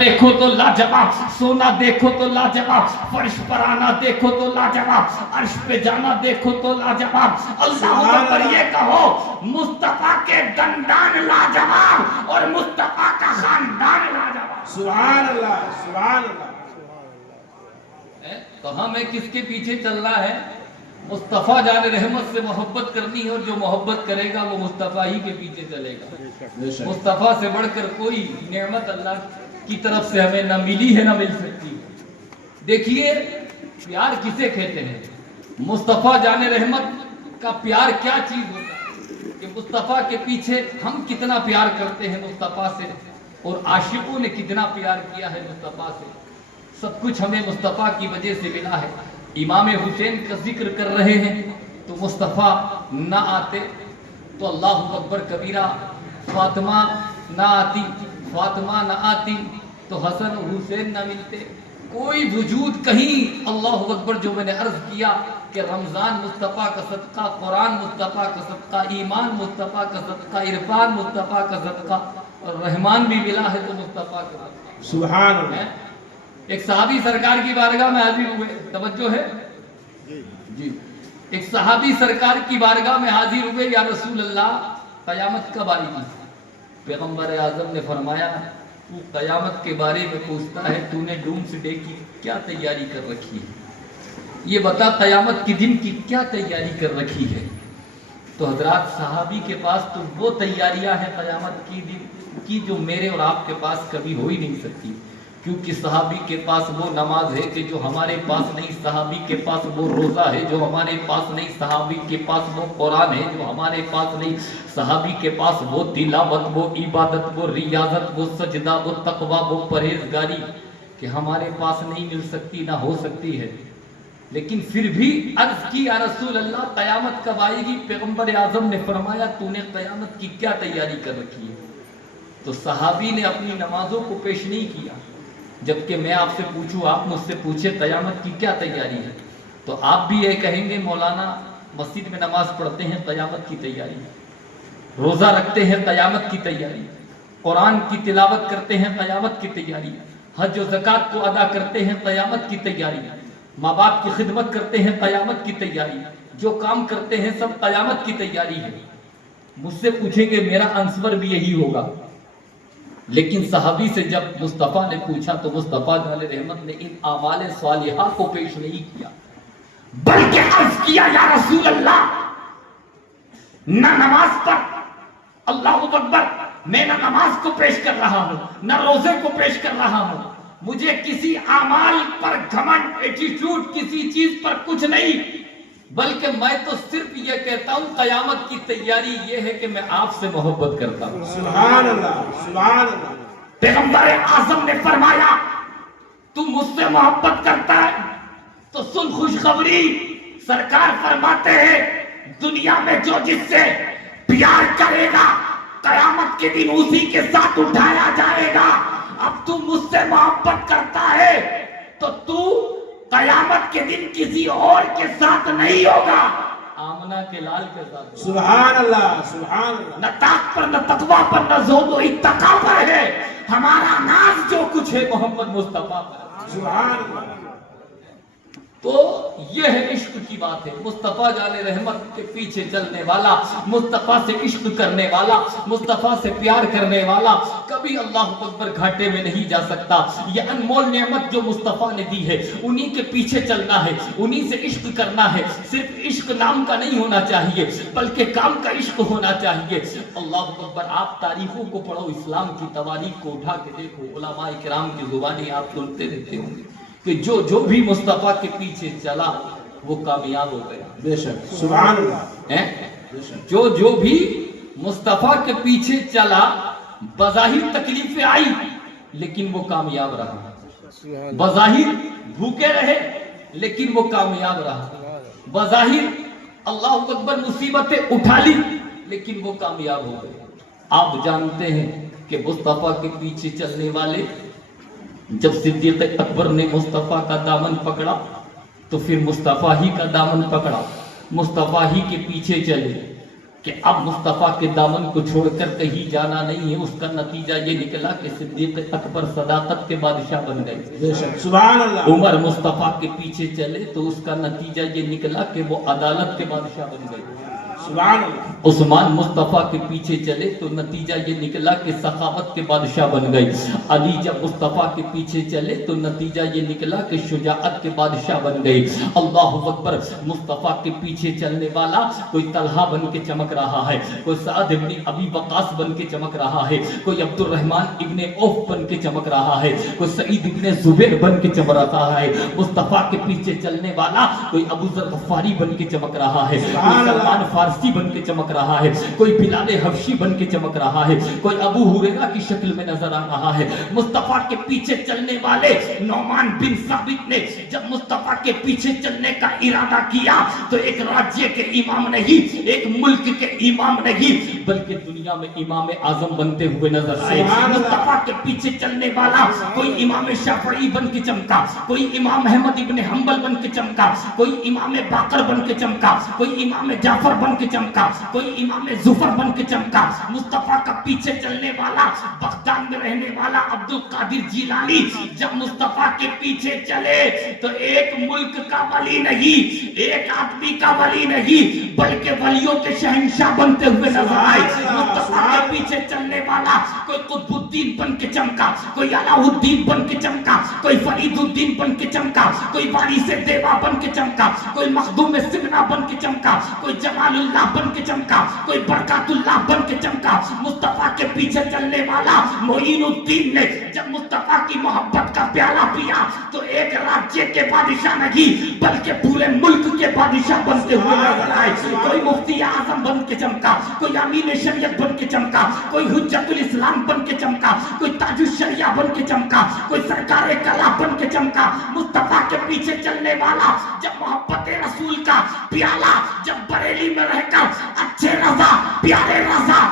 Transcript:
دیکھو تو لاجواب، سونا دیکھو تو لاجواب، فرش پر آنا دیکھو تو لاجواب، عرش پہ جانا دیکھو تو لاجواب۔ اللہ اکبر یہ کہو مصطفیٰ کے دندان لاجواب اور مصطفیٰ کا خاندان لاجواب۔ سبحان اللہ، سبحان اللہ۔ تو ہمیں کس کے پیچھے چلنا ہے؟ مصطفیٰ جان رحمت سے محبت کرنی ہے، اور جو محبت کرے گا وہ مصطفیٰ ہی کے پیچھے چلے گا۔ مصطفیٰ سے بڑھ کر کوئی نعمت اللہ کی طرف سے ہمیں نہ ملی ہے نہ مل سکتی۔ دیکھیے پیار کسے کہتے ہیں؟ مصطفیٰ جان رحمت کا پیار کیا چیز ہوتا ہے کہ مصطفیٰ کے پیچھے ہم کتنا پیار کرتے ہیں مصطفیٰ سے، اور عاشقوں نے کتنا پیار کیا ہے مصطفیٰ سے۔ سب کچھ ہمیں مصطفیٰ کی وجہ سے ملا ہے۔ امام حسین کا ذکر کر رہے ہیں تو مصطفیٰ نہ آتے تو اللہ اکبر کبیرہ، فاطمہ نہ آتی، فاطمہ نہ آتی تو حسن اور حسین نہ ملتے۔ کوئی وجود کہیں، اللہ اکبر، جو میں نے عرض کیا کہ رمضان مصطفیٰ کا صدقہ، قرآن مصطفیٰ کا صدقہ، ایمان مصطفیٰ کا صدقہ، عرفان مصطفیٰ کا صدقہ، اور رحمان بھی ملا ہے تو مصطفیٰ کا صدقہ۔ سبحان اللہ۔ ایک صحابی سرکار کی بارگاہ میں حاضر ہوئے، توجہ ہے جی، ایک صحابی سرکار کی بارگاہ میں حاضر ہوئے، یا رسول اللہ قیامت کب آئے گی؟ پیغمبر اعظم نے فرمایا تو قیامت کے بارے میں پوچھتا ہے، تو نے ڈومس ڈے کی کیا تیاری کر رکھی ہے؟ یہ بتا قیامت کے دن کی کیا تیاری کر رکھی ہے؟ تو حضرات صحابی کے پاس تو وہ تیاریاں ہیں قیامت کی دن کی جو میرے اور آپ کے پاس کبھی ہو ہی نہیں سکتی، کیونکہ صحابی کے پاس وہ نماز ہے کہ جو ہمارے پاس نہیں، صحابی کے پاس وہ روزہ ہے جو ہمارے پاس نہیں، صحابی کے پاس وہ قرآن ہے جو ہمارے پاس نہیں، صحابی کے پاس وہ تلاوت، وہ عبادت، وہ ریاضت، وہ سجدہ، وہ تقوی، وہ پرہیزگاری کہ ہمارے پاس نہیں مل سکتی، نہ ہو سکتی ہے۔ لیکن پھر بھی عرض کی یا رسول اللہ قیامت کب آئے گی؟ پیغمبر اعظم نے فرمایا تو نے قیامت کی کیا تیاری کر رکھی ہے؟ تو صحابی نے اپنی نمازوں کو پیش نہیں کیا، جبکہ میں آپ سے پوچھوں، آپ مجھ سے پوچھے قیامت کی کیا تیاری ہے، تو آپ بھی یہ کہیں گے مولانا مسجد میں نماز پڑھتے ہیں قیامت کی تیاری ہے، روزہ رکھتے ہیں قیامت کی تیاری، قرآن کی تلاوت کرتے ہیں قیامت کی تیاری، حج و زکوٰۃ کو ادا کرتے ہیں قیامت کی تیاری، ماں باپ کی خدمت کرتے ہیں قیامت کی تیاری، جو کام کرتے ہیں سب قیامت کی تیاری ہے۔ مجھ سے پوچھیں گے میرا آنسر بھی یہی ہوگا، لیکن صحابی سے جب مصطفیٰ نے پوچھا تو مصطفیٰ جان رحمت نے ان اعمال صالحہ کو پیش نہیں کیا، بلکہ عرض کیا یا رسول اللہ نہ نماز پر، اللہ اکبر، میں نہ نماز کو پیش کر رہا ہوں نہ روزے کو پیش کر رہا ہوں، مجھے کسی اعمال پر گھمنڈ، ایٹیٹیوڈ، کسی چیز پر کچھ نہیں، بلکہ میں تو صرف یہ کہتا ہوں قیامت کی تیاری یہ ہے کہ میں آپ سے محبت کرتا ہوں۔ سبحان اللہ، سبحان اللہ۔ پیغمبر اعظم نے فرمایا تو مجھ سے محبت کرتا ہے تو سن خوشخبری، سرکار فرماتے ہیں دنیا میں جو جس سے پیار کرے گا قیامت کے دن اسی کے ساتھ اٹھایا جائے گا۔ اب تو مجھ سے محبت کرتا ہے تو قیامت کے دن کسی اور کے ساتھ نہیں ہوگا، آمنہ کے لال کے ساتھ۔ سبحان اللہ، سبحان اللہ۔ نہ طاقت پر، نہ تقویٰ پر، نہ زہد و اتقا پر ہے، ہمارا ناز جو کچھ ہے محمد مصطفیٰ پر۔ سبحان اللہ۔ تو یہ ہے عشق کی بات ہے، مصطفیٰ جان رحمت کے پیچھے چلنے والا، مصطفیٰ سے عشق کرنے والا، مصطفیٰ سے پیار کرنے والا کبھی اللہ اکبر گھاٹے میں نہیں جا سکتا۔ یہ انمول نعمت جو مصطفیٰ نے دی ہے انہی کے پیچھے چلنا ہے، انہی سے عشق کرنا ہے۔ صرف عشق نام کا نہیں ہونا چاہیے بلکہ کام کا عشق ہونا چاہیے۔ اللہ اکبر، آپ تاریخوں کو پڑھو، اسلام کی تواریخ کو اٹھا کے دیکھو، علماء کرام کی زبانی آپ سنتے رہتے ہوں گے کہ جو بھی مصطفیٰ کے پیچھے چلا وہ کامیاب ہو گیا۔ بے شک، سبحان اللہ۔ جو بھی مصطفیٰ کے پیچھے چلا بظاہر تکلیفیں آئی لیکن وہ کامیاب رہا، بظاہر بھوکے رہے لیکن وہ کامیاب رہا، بظاہر اللہ اکبر مصیبتیں اٹھا لی لیکن وہ کامیاب ہو گئے۔ آپ جانتے ہیں کہ مصطفیٰ کے پیچھے چلنے والے جب صدیق اکبر نے مصطفیٰ کا دامن پکڑا تو پھر مصطفیٰ ہی کا دامن پکڑا، مصطفیٰ ہی کے پیچھے چلے۔ کہ اب مصطفیٰ کے دامن کو چھوڑ کر کہیں جانا نہیں ہے. اس کا نتیجہ یہ نکلا کہ صدیق اکبر صداقت کے بادشاہ بن گئے. بے شک سبحان اللہ. عمر مصطفیٰ کے پیچھے چلے تو اس کا نتیجہ یہ نکلا کہ وہ عدالت کے بادشاہ بن گئے. سبحان اللہ. عثمان مصطفیٰ کے پیچھے چلے تو نتیجہ یہ نکلا کہ سخاوت کے بادشاہ بن گئے. علی جب مصطفیٰ کے پیچھے چلے تو نتیجہ یہ نکلا کہ شجاعت کے بادشاہ بن گئے. اللہ اکبر. مصطفیٰ کے پیچھے چلنے والا کوئی طلحہ بن کے چمک رہا ہے, کوئی سعد ابن ابی وقاص بن کے چمک رہا ہے, کوئی عبد الرحمن ابن عوف بن کے چمک رہا ہے, کوئی سعید ابن زبیر بن کے چمک رہا ہے. مصطفیٰ کے پیچھے چلنے والا کوئی ابو ذر غفاری بن کے چمک رہا ہے, کوئی سلمان فارسی بن کے چمک رہا ہے, کوئی بلال حبشی بن کے چمک رہا ہے, کوئی ابو ہریرہ کی شکل میں نظر آ رہا ہے. مصطفیٰ کے پیچھے چلنے والے نعمان بن ثابت نے جب مصطفیٰ کے پیچھے چلنے کا ارادہ کیا تو ایک راجیہ کے امام نہیں, ایک ملک کے امام نہیں, بلکہ دنیا میں امام اعظم بنتے ہوئے نظر آئے. مصطفیٰ کے پیچھے چلنے والا کوئی امام شافعی بن کے چمکا, کوئی امام احمد ابن حنبل بن کے چمکا, کوئی امام باقر بن کے چمکا, کوئی امام جعفر بن کے چمکا, کوئی امام ظفر بن کے چمکا. مصطفیٰ کا پیچھے چلنے والا بغداد میں رہنے والا عبد القادر جیلانی جب مصطفیٰ کے پیچھے چلے تو ایک ملک کا ولی نہیں, ایک آدمی کا ولی نہیں, بلکہ ولیوں کے شہنشاہ بنتے ہوئے نظر آئے. مصطفیٰ کے پیچھے چلنے والا کوئی قطب الدین بن کے چمکا, کوئی علاء الدین بن کے چمکا, کوئی فرید الدین بن کے چمکا, کوئی وارث دیوا بن کے چمکا, کوئی مخدوم سمنا بن کے چمکا, کوئی جمال اللہ بن کے چمکا, کوئی برکات اللہ بن کے چمکا. مصطفیٰ کے پیچھے چلنے والا معین الدین نے جب مصطفیٰ کی محبت کا پیالہ پیا تو ایک راجیہ کے بادشاہ نہیں بلکہ پورے ملک کے بادشاہ بنتے ہوئے نظر آئے. کوئی مفتی اعظم بن کے چمکا, کوئی امین شریعت بن کے چمکا, کوئی حجت الاسلام بن کے چمکا, کوئی تاج الشریعہ بن کے چمکا, کوئی سرکار کلا بن کے چمکا. مصطفیٰ کے پیچھے چلنے والا جب محبت رسول کا پیالہ جب بریلی میں رہ کر اچھے رضا پیارے رضا